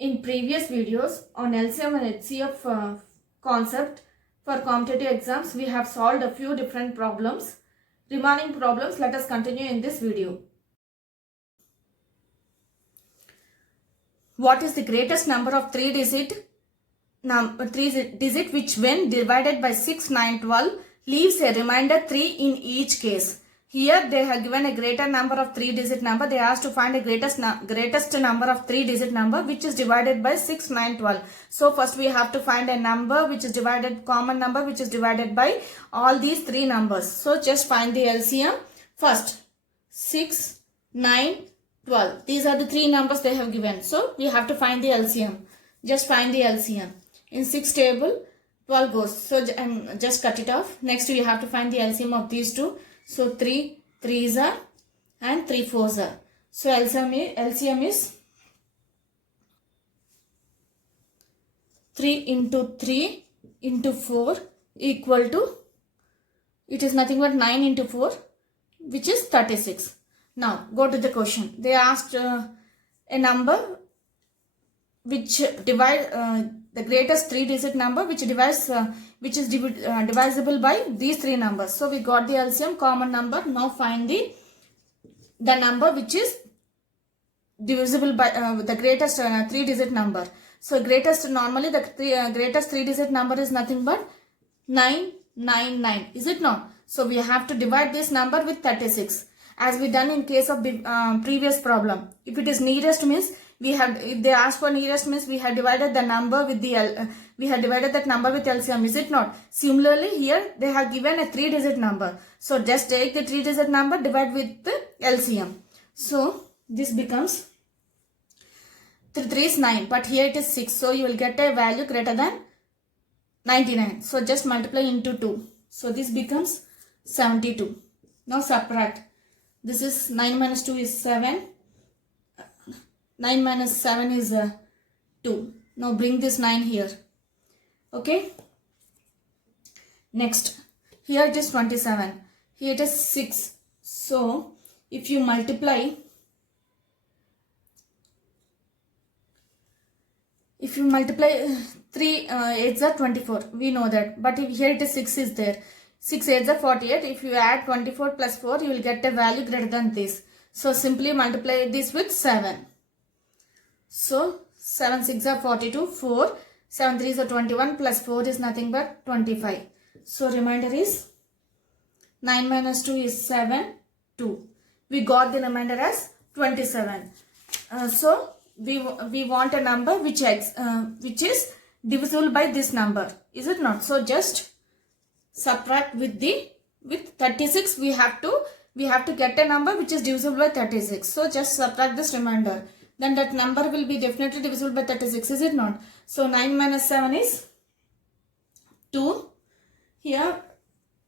In previous videos on LCM and HCF concept for competitive exams, we have solved a few different problems. Remaining problems, let us continue in this video. What is the greatest number of three digit which when divided by 6, 9, 12 leaves a remainder 3 in each case? Here they have given a greater number of 3-digit number. They asked to find a greatest number of 3-digit number which is divided by 6, 9, 12. So first we have to find a number which is divided, common number which is divided by all these three numbers. So just find the LCM. First 6, 9, 12. These are the three numbers they have given. So we have to find the LCM. Just find the LCM. In 6 table 12 goes. So just cut it off. Next we have to find the LCM of these two. So 3 3s are and 3 4s are. So LCM is 3 into 3 into 4 equal to, it is nothing but 9 into 4 which is 36. Now go to the question. They asked a number which divide the greatest 3-digit number which divides which is divisible by these three numbers. So we got the LCM, common number. Now find the number which is divisible by the greatest 3-digit number. So greatest, normally the greatest 3-digit number is nothing but 999, is it not? So we have to divide this number with 36 as we done in case of previous problem. If it is nearest means we have, if they ask for nearest means we have divided the number with the we have divided that number with LCM, is it not? Similarly here they have given a 3-digit number. So just take the 3-digit number, divide with the LCM. So this becomes 3 is 9, but here it is 6. So you will get a value greater than 99. So just multiply into 2. So this becomes 72. Now subtract. This is 9 minus 2 is 7. 9 minus 7 is 2. Now bring this 9 here. Okay. Next. Here it is 27. Here it is 6. So if you multiply 3 8s are 24. We know that. But if here it is 6 is there. 6 8s are 48. If you add 24 plus 4, you will get a value greater than this. So simply multiply this with 7. So 7 6 are 42, 4, 7 3 are 21 plus 4 is nothing but 25. So remainder is 9 minus 2 is 7, 2. We got the remainder as 27. So we want a number which is divisible by this number, is it not? So just subtract with 36. We have to get a number which is divisible by 36. So just subtract this remainder. Then that number will be definitely divisible by 36, is it not? So 9 minus 7 is 2. Here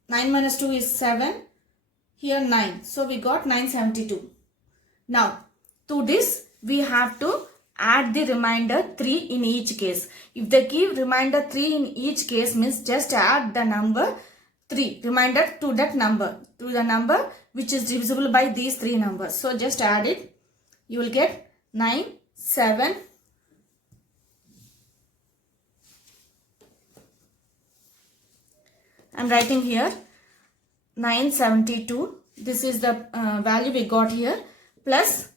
9 minus 2 is 7. Here 9. So we got 972. Now to this we have to add the remainder 3 in each case. If they give remainder 3 in each case means just add the number 3, remainder to that number, to the number which is divisible by these three numbers. So just add it. You will get 9, 7, I am writing here 972. This is the value we got here plus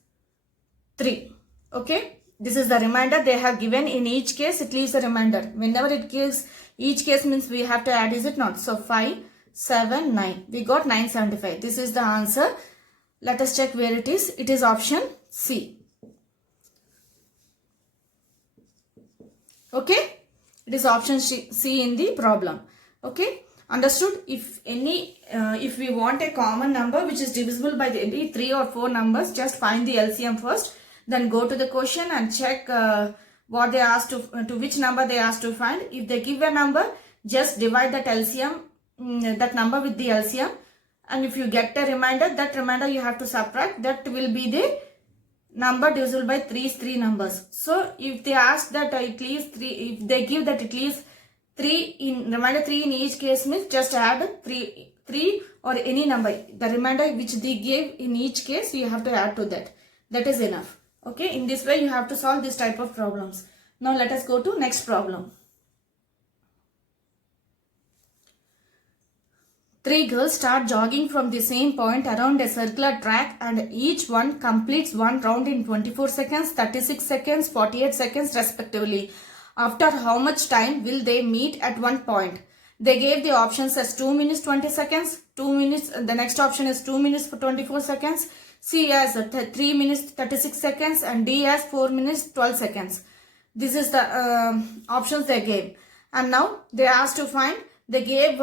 3. Okay. This is the remainder they have given. In each case it leaves a remainder. Whenever it gives each case means we have to add, is it not? So 5, 7, 9. We got 975. This is the answer. Let us check where it is. It is option C. Okay, it is option C in the problem. Okay, understood? If we want a common number which is divisible by any 3 or 4 numbers, just find the LCM first. Then go to the question and check what they asked to which number they asked to find. If they give a number, just divide that LCM, that number with the LCM. And if you get a remainder, that remainder you have to subtract. That will be the number divisible by three numbers. So if they ask that it leaves 3, if they give that it leaves 3 in remainder 3 in each case means just add 3 or any number. The remainder which they gave in each case you have to add to that. That is enough. Okay, in this way you have to solve this type of problems. Now let us go to next problem. 3 girls start jogging from the same point around a circular track and each one completes one round in 24 seconds, 36 seconds, 48 seconds respectively. After how much time will they meet at one point? They gave the options as 2 minutes 20 seconds, 2 minutes, the next option is 2 minutes for 24 seconds, C as 3 minutes 36 seconds and D as 4 minutes 12 seconds. This is the options they gave. And now they asked to find, they gave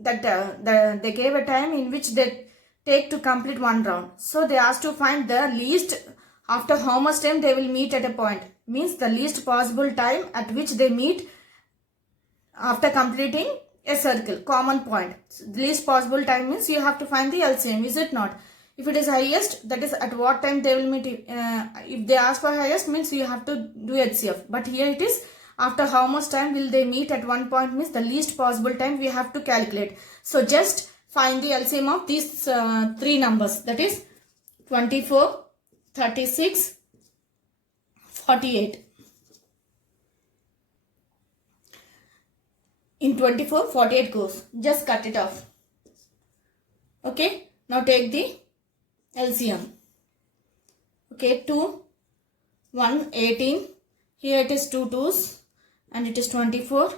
they gave a time in which they take to complete one round. So they asked to find the least, after how much time they will meet at a point. Means the least possible time at which they meet after completing a circle, common point. The least possible time means you have to find the LCM, is it not? If it is highest, that is at what time they will meet. If they ask for highest, means you have to do HCF. But here it is, after how much time will they meet at one point, means the least possible time we have to calculate. So just find the LCM of these 3 numbers, that is 24, 36, 48. In 24, 48 goes. Just cut it off. Okay. Now take the LCM. Okay. 2, 1, 18. Here it is 2 2s. And it is 24,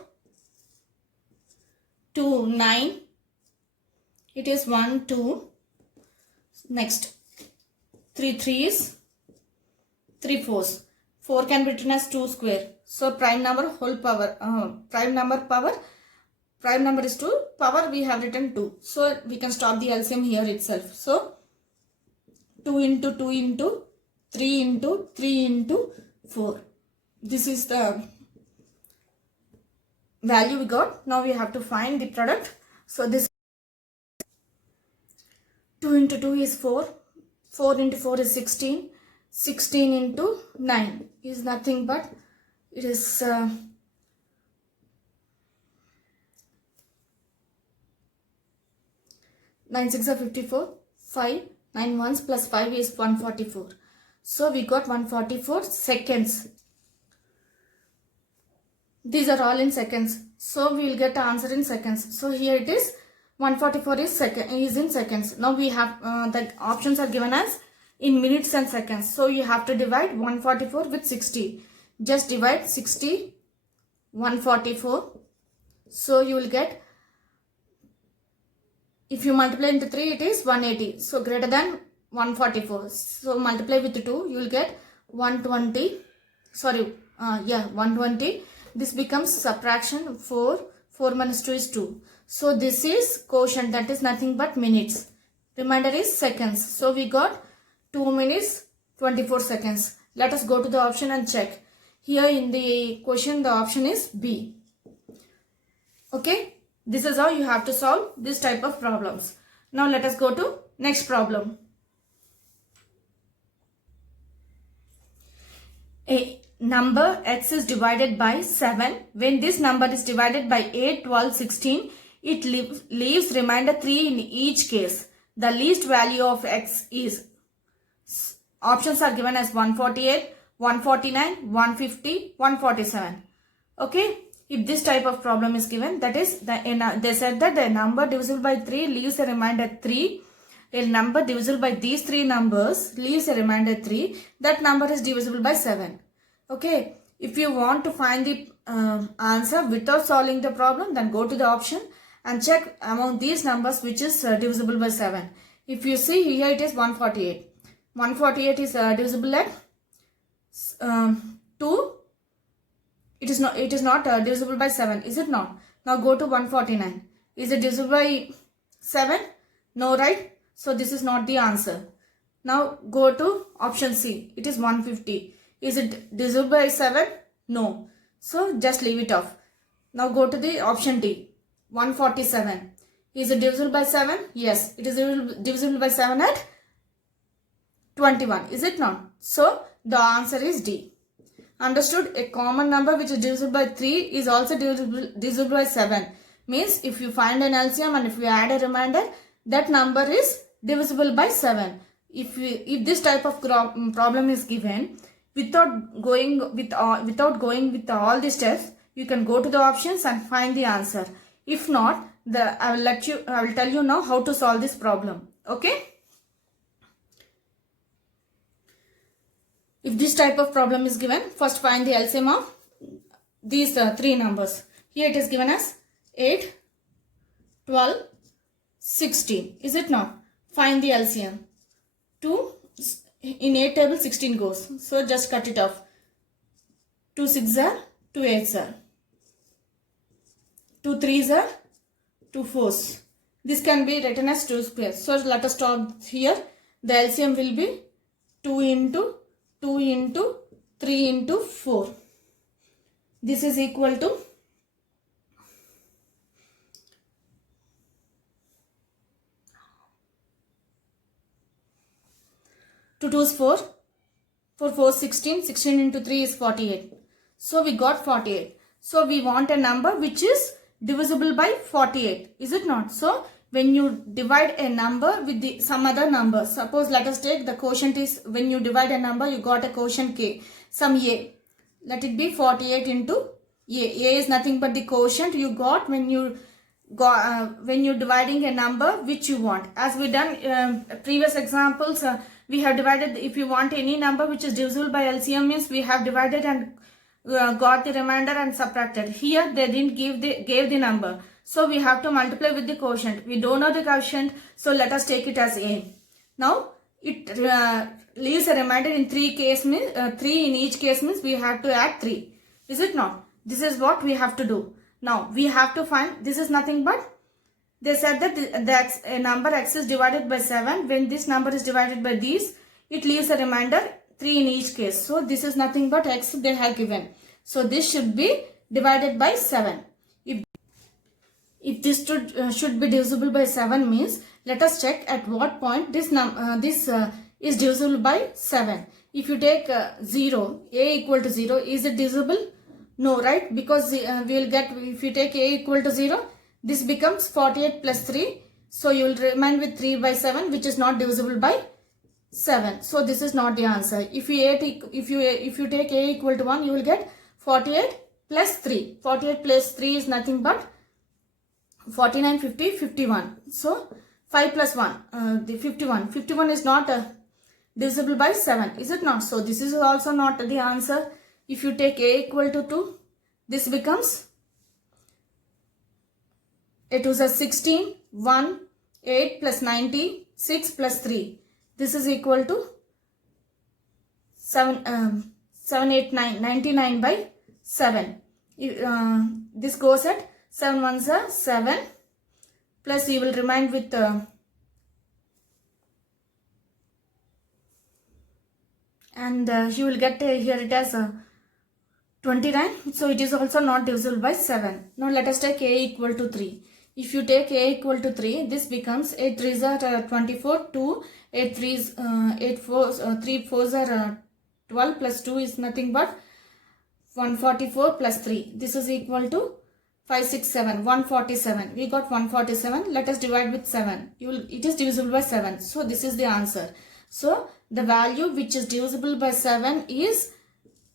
2, 9, it is 1, 2, next 3 3s, 3 4s, 4 can be written as 2 square, so prime number whole power, prime number is 2, power we have written 2, so we can stop the LCM here itself. So 2 into 2 into 3 into 3 into 4, this is the value we got. Now we have to find the product. So this 2 into 2 is 4, 4 into 4 is 16, 16 into 9 is nothing but it is 9 6 are 54, 5, 9 ones plus 5 is 144. So we got 144 seconds. These are all in seconds. So we will get the answer in seconds. So here it is 144 is in seconds. Now we have the options are given as in minutes and seconds. So you have to divide 144 with 60. Just divide 60, 144. So you will get, if you multiply into 3 it is 180. So greater than 144. So multiply with 2 you will get 120. Sorry, 120. This becomes subtraction 4. 4 minus 2 is 2. So this is quotient, that is nothing but minutes. Remainder is seconds. So we got 2 minutes 24 seconds. Let us go to the option and check. Here in the question the option is B. Okay. This is how you have to solve this type of problems. Now let us go to next problem. A number x is divided by 7. When this number is divided by 8, 12, 16, it leaves remainder 3 in each case. The least value of x is, options are given as 148, 149, 150, 147. Okay. If this type of problem is given, that is, they said that the number divisible by 3 leaves a remainder 3. A number divisible by these 3 numbers leaves a remainder 3. That number is divisible by 7. Okay. If you want to find the answer without solving the problem, then go to the option and check among these numbers which is divisible by 7. If you see here it is 148. 148 is divisible at 2. It is not divisible by 7, is it not? Now go to 149. Is it divisible by 7? No, right? So this is not the answer. Now go to option C. It is 150. Is it divisible by 7? No. So just leave it off. Now go to the option D. 147. Is it divisible by 7? Yes. It is divisible by 7 at 21. Is it not? So the answer is D. Understood? A common number which is divisible by 3 is also divisible by 7. Means if you find an LCM and if you add a remainder, that number is divisible by 7. if this type of problem is given without going with all the steps, you can go to the options and find the answer. If not, I will tell you now how to solve this problem. Okay. If this type of problem is given, first find the LCM of these three numbers. Here it is given as 8, 12, 16. Is it not? Find the LCM. 2 in 8 table 16 goes. So just cut it off. 2 6s are 2 8s are 2 3s are 2 4s. This can be written as 2 squares. So let us stop here. The LCM will be 2 into 2 into 3 into 4. This is equal to 2 2 is 4. 4 4 16. 16 into 3 is 48. So we got 48. So we want a number which is divisible by 48. Is it not? So when you divide a number with some other number, suppose let us take the quotient is, when you divide a number, you got a quotient k, some a. Let it be 48 into a. A is nothing but the quotient you got when you dividing a number which you want. As we done previous examples, we have divided. If you want any number which is divisible by LCM, means we have divided and got the remainder and subtracted. Here they didn't gave the number, so we have to multiply with the quotient. We don't know the quotient, so let us take it as a. Now it leaves a remainder in 3 case, means 3 in each case, means we have to add 3. Is it not? This is what we have to do. Now we have to find, this is nothing but, they said that a number x is divided by 7. When this number is divided by these, it leaves a remainder 3 in each case. So this is nothing but x they have given. So this should be divided by 7. If this should be divisible by 7, means let us check at what point this is divisible by 7. If you take 0, a equal to 0, is it divisible? No, right? Because we will get, if you take a equal to 0, this becomes 48 plus 3. So you will remain with 3 by 7, which is not divisible by 7. So this is not the answer. If you take a equal to 1, you will get 48 plus 3. 48 plus 3 is nothing but 49, 50, 51. So 5 plus 1, the 51. 51 is not divisible by 7. Is it not? So this is also not the answer. If you take a equal to 2, this becomes 8 2s are 16, 1, 8 plus 90, 6 plus 3. This is equal to 7, 8, 9, 99 by 7. This goes at 7 ones are 7, plus you will remain with you will get here it as 29. So it is also not divisible by 7. Now let us take a equal to 3. If you take a equal to 3, this becomes 8 3s are 24, 2, 8 3s, 8 4s, 3 4s are 12 plus 2 is nothing but 144 plus 3. This is equal to 5 6 7, 147. We got 147. Let us divide with 7. It is divisible by 7. So this is the answer. So the value which is divisible by 7 is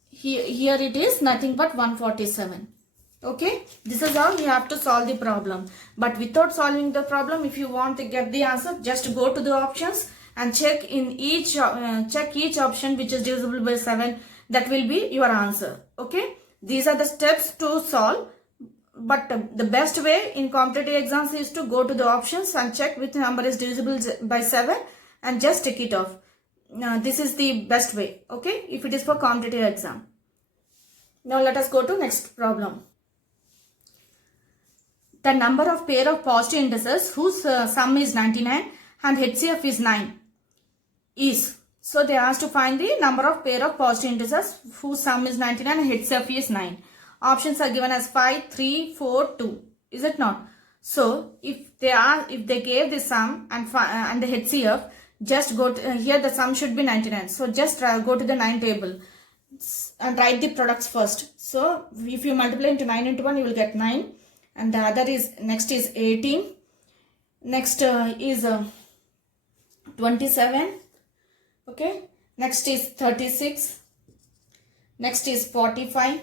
here it is nothing but 147. Okay, this is how you have to solve the problem. But without solving the problem, if you want to get the answer, just go to the options and check each option which is divisible by 7. That will be your answer. Okay, these are the steps to solve. But the best way in competitive exams is to go to the options and check which number is divisible by 7 and just tick it off. This is the best way, okay, if it is for competitive exam. Now let us go to next problem. The number of pair of positive indices whose sum is 99 and HCF is 9 is. So they asked to find the number of pair of positive indices whose sum is 99 and HCF is 9. Options are given as 5, 3, 4, 2. Is it not? So if they gave the sum and the HCF, just go to, here the sum should be 99. So just go to the 9 table and write the products first. So if you multiply into 9 into 1, you will get 9. And the other is, next is 18. Next is 27, Okay. Next is 36. Next is 45.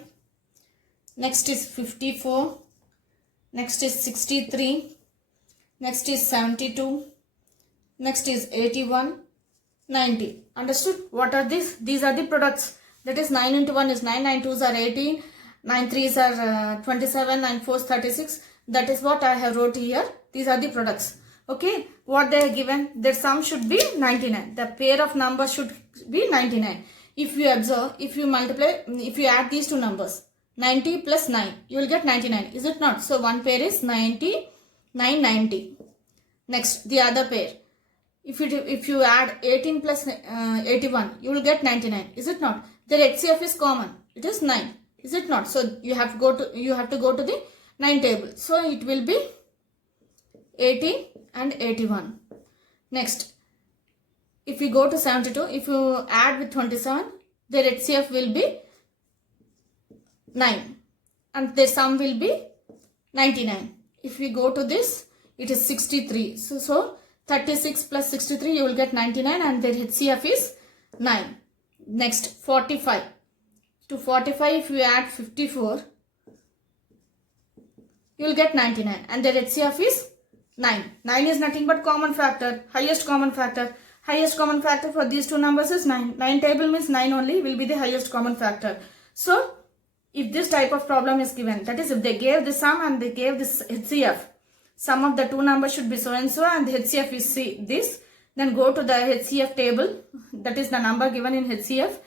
Next is 54. Next is 63. Next is 72. Next is 81. 90. Understood? What are these? These are the products. That is 9 into 1 is 9, 9 2s are 18, 9 3s are 27, 9 4s 36. That is what I have wrote here. These are the products. Okay. What they are given? Their sum should be 99. The pair of numbers should be 99. If you observe, if you multiply, if you add these two numbers, 90 plus 9, you will get 99. Is it not? So one pair is 90, 990. Next, the other pair. If you add 18 plus 81, you will get 99. Is it not? Their HCF is common. It is 9. Is it not? So you have to go to the 9 table. So it will be 18 and 81. Next, if you go to 72, if you add with 27, their HCF will be 9 and their sum will be 99. If we go to this, it is 63. So 36 plus 63, you will get 99 and their HCF is 9. Next, 45. To 45, if you add 54, you will get 99 and their HCF is 9. 9 is nothing but common factor, highest common factor. Highest common factor for these two numbers is 9. 9 table means 9 only will be the highest common factor. So, if this type of problem is given, that is if they gave the sum and they gave this HCF, sum of the two numbers should be so and so and the HCF is this, then go to the HCF table, that is the number given in HCF.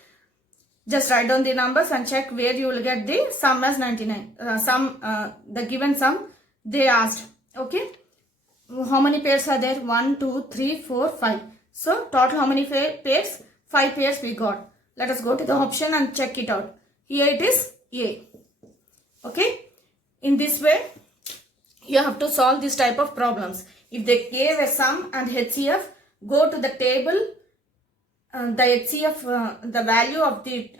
Just write down the numbers and check where you will get the sum as 99. The given sum they asked. Okay. How many pairs are there? 1, 2, 3, 4, 5. So total how many pairs? 5 pairs we got. Let us go to the option and check it out. Here it is A. Okay. In this way, you have to solve this type of problems. If they gave a sum and HCF, go to the table, the HCF, the value of the,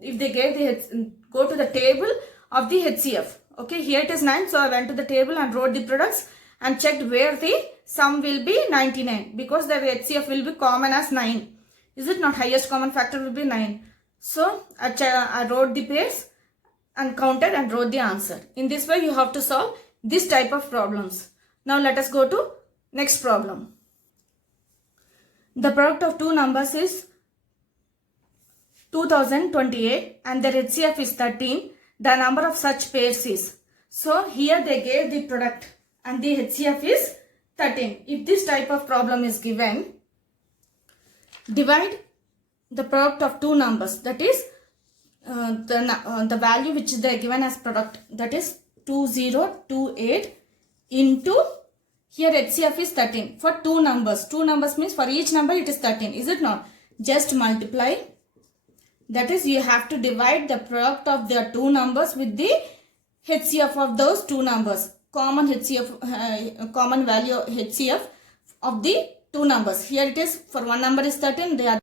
if they gave the, go to the table of the HCF. Okay, here it is 9. So I went to the table and wrote the products and checked where the sum will be 99 because the HCF will be common as 9. Is it not? Highest common factor will be 9. So I wrote the pairs and counted and wrote the answer. In this way, you have to solve this type of problems. Now let us go to next problem. The product of two numbers is 2028 and their HCF is 13. The number of such pairs is. So here they gave the product and the HCF is 13. If this type of problem is given, divide the product of two numbers, that is the value which they are given as product, that is 2028 into, here HCF is 13 for two numbers. Two numbers means for each number it is 13. Is it not? Just multiply. That is, you have to divide the product of their two numbers with the HCF of those two numbers. Common HCF, common value HCF of the two numbers. Here it is, for one number is 13, they are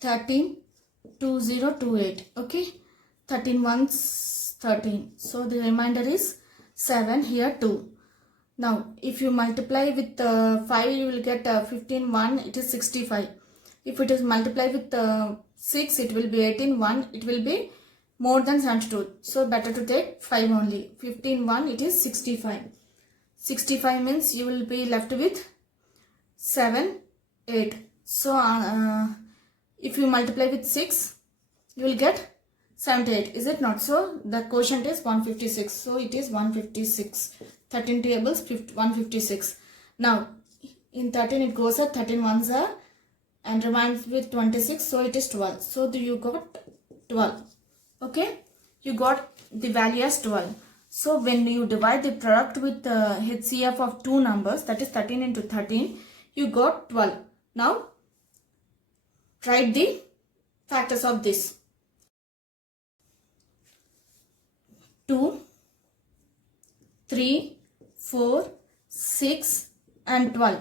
13, 2028. Okay, 13 ones 13. So the remainder is 7, here 2. Now, if you multiply with 5, you will get 15, 1, it is 65. If it is multiplied with 6, it will be 18, 1, it will be more than 72. So, better to take 5 only. 15, 1, it is 65. 65 means you will be left with 7, 8. So, if you multiply with 6, you will get 78. Is it not? So, the quotient is 156. So, it is 156. 13 tables, 156. Now, in 13 it goes at 13 ones are and remains with 26. So, it is 12. So, you got 12. Okay. You got the value as 12. So, when you divide the product with the HCF of two numbers, that is 13 into 13, you got 12. Now, write the factors of this. 2, 3, 4, 6 and 12.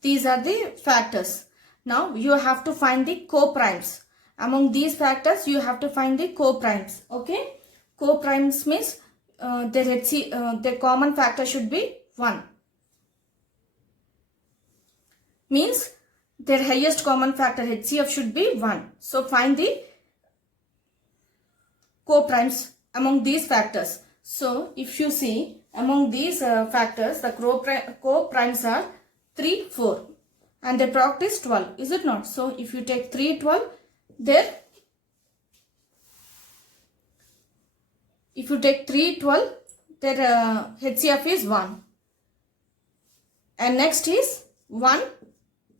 These are the factors. Now you have to find the co-primes. Among these factors you have to find the co-primes. Okay. Co-primes means their common factor should be 1. Means their highest common factor HCF should be 1. So find the co-primes among these factors. So if you see among these factors, the co-primes are 3, 4 and their product is 12. Is it not? So if you take 3, 12, their if you take 3, 12, their HCF is 1. And next is 1,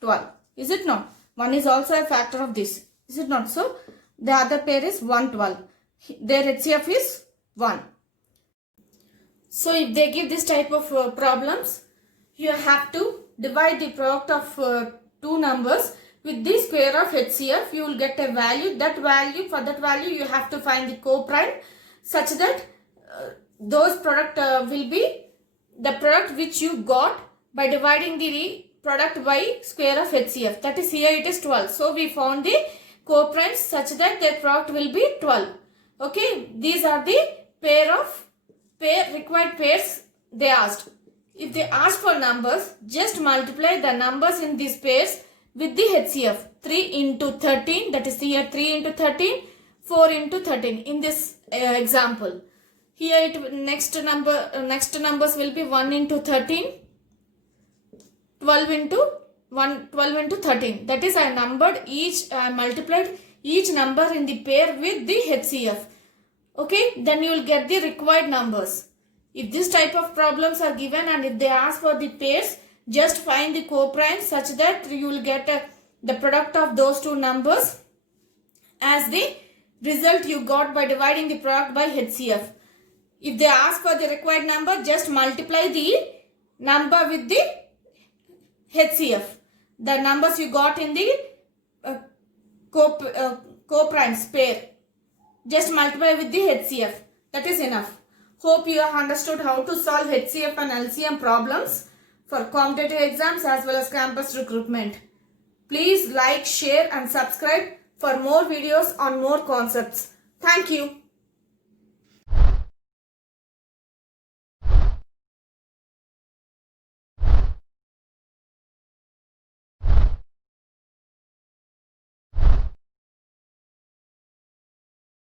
12. Is it not? 1 is also a factor of this. Is it not? So the other pair is 1, 12. Their HCF is 1. So if they give this type of problems, you have to divide the product of two numbers with the square of HCF. You will get a value. For that value you have to find the co-prime such that those product will be the product which you got by dividing the product by square of HCF. That is, here it is 12. So we found the co-primes such that their product will be 12. Okay, these are the required pairs they asked. If they ask for numbers, just multiply the numbers in these pairs with the HCF. 3 into 13, that is here 3 into 13, 4 into 13 in this example. Here next numbers will be 1 into 13, 12 into 13. That is, I multiplied each number in the pair with the HCF. Okay, then you will get the required numbers. If this type of problems are given and if they ask for the pairs, just find the co-primes such that you will get the product of those two numbers as the result you got by dividing the product by HCF. If they ask for the required number, just multiply the number with the HCF. The numbers you got in the co-primes pair, just multiply with the HCF. That is enough. Hope you have understood how to solve HCF and LCM problems for competitive exams as well as campus recruitment. Please like, share and subscribe for more videos on more concepts. Thank you.